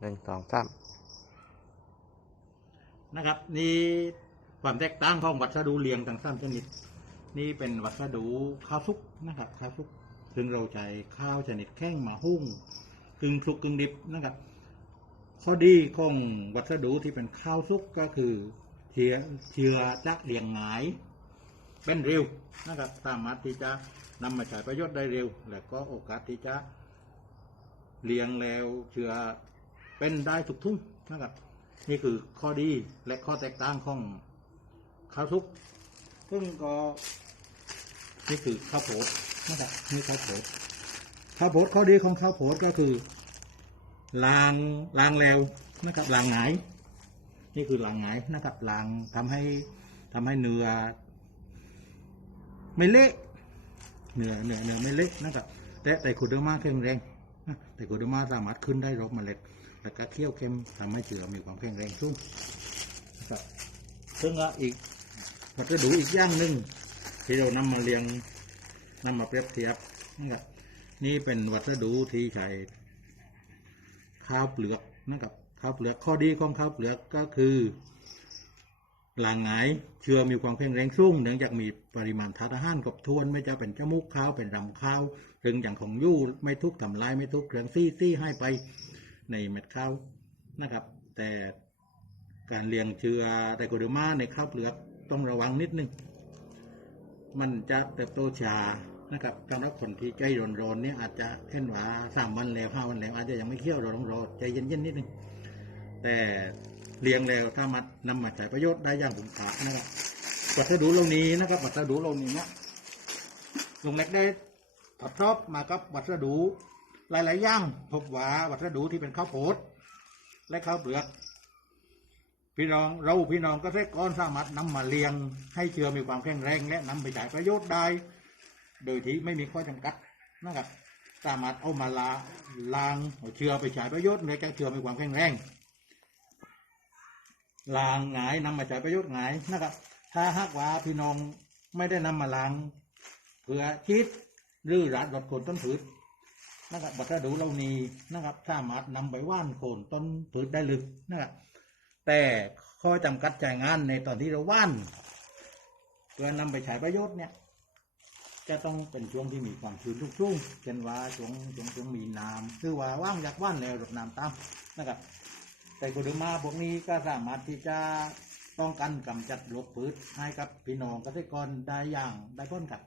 หนึ่งสองสามนะครับ นี่ความแตกต่างของวัสดุเลียงต่างๆชนิด นี่เป็นวัสดุข้าวซุกนะครับข้าวซุกซึ่งเราใช้ข้าวชนิดแข้งมาหุ้งกึ่งสุกกึ่งดิบนะครับ ข้อดีของวัสดุที่เป็นข้าวซุกก็คือเชื้อเชื้อจะเลียงหงายเป็นเร็วนะครับสามารถที่จะนำมาใช้ประโยชน์ได้เร็ว และก็โอกาสที่จะเลี้ยงแล้วเชื้อ เป็นได้ทุกทุ่งนะครับ นี่คือข้อดีและข้อแตกต่างของข้าวซุกซึ่งก็นี่คือข้าวโพดนะครับนี่ข้าวโพดข้าวโพดข้อดีของข้าวโพดก็คือลางลางแล้วนะครับลางหงายนี่คือลางหงายนะครับลางทำให้ทำให้เนื้อไม่เละเนื้อเนื้อเนื้อไม่เละนะครับแต่แต่ขุดเดอร์มาแข็งแรงแต่ขุดเดอร์มาสามารถขึ้นได้รอบเมล็ด แล้วก็เคี่ยวเค็มทำให้เจือมีความแข็งแรงสูงนะครับซึ่งอีกวัสดุอีกอย่างหนึ่งที่เรานำมาเรียงนำมาเปรียบเทียบนะครับนี่เป็นวัสดุที่ใช้ข้าวเปลือกนะครับข้าวเปลือกข้อดีของข้าวเปลือกก็คือหลังหงายเชื้อมีความแข็งแรงสูงเนื่องจากมีปริมาณธาตุอาหารครบถ้วน ไม่จะเป็นจมูกข้าวเป็นรำข้าวถึงอย่างของยู่ไม่ทุกทำลายไม่ทุกเครื่องซี่ซี่ให้ไป ในเม็ดข้าวนะครับ แต่การเลี้ยงเชื้อไตโคเดอร์มาในข้าวเปลือกต้องระวังนิดนึง มันจะเติบโตช้านะครับสำหรับคนที่ใจร้อนๆเนี่ยอาจจะเห็นว่าสามวันแล้วห้าวันแล้วอาจจะยังไม่เคี่ยวเราต้องรอใจเย็นๆนิดนึง แต่เลี้ยงแล้วถ้ามัดนำมาใช้ประโยชน์ได้อย่างคุ้มค่านะครับวัสดุเหล่านี้นะครับวัสดุเหล่านี้เนี่ยลุงเล็กได้ทดสอบมากับวัสดุ หลายๆอย่างพบว่าวัสดุที่เป็นข้าวโพดและข้าวเปลือก พี่น้องเราพี่น้องเกษตรกรสามารถนำมาเลี้ยง ให้เชื้อมีความแข็งแรง และนำไปใช้ประโยชน์ได้ โดยที่ไม่มีข้อจำกัดนะครับสามารถเอามาลาล้างเชื้อไปใช้ประโยชน์ในการเชื้อมีความแข็งแรงล้างหงายนำมาใช้ประโยชน์หงายนะครับ ถ้าหากว่าพี่น้องไม่ได้นำมาล้างเพื่อชีดหรือรัดรดคนต้นผืช นะครับบัตรดูเรานี้นะครับ สามารถนำไปว่านโคนต้นผืชได้เลยนะครับ แต่ข้อจำกัดจ่ายงานในตอนที่เราว่านเพื่อนำไปใช้ประโยชน์เนี่ย จะต้องเป็นช่วงที่มีความชื้นชุ่มๆเช่นว่าช่วงช่วงช่วงมีน้ำคือว่าว่างจากว่านแล้วรดน้ำตามนะครับ แต่กุฎมาพวกนี้ก็สามารถที่จะป้องกันกำจัดโรคพืชให้กับพี่น้องเกษตรกรได้อย่างได้พ้นครับ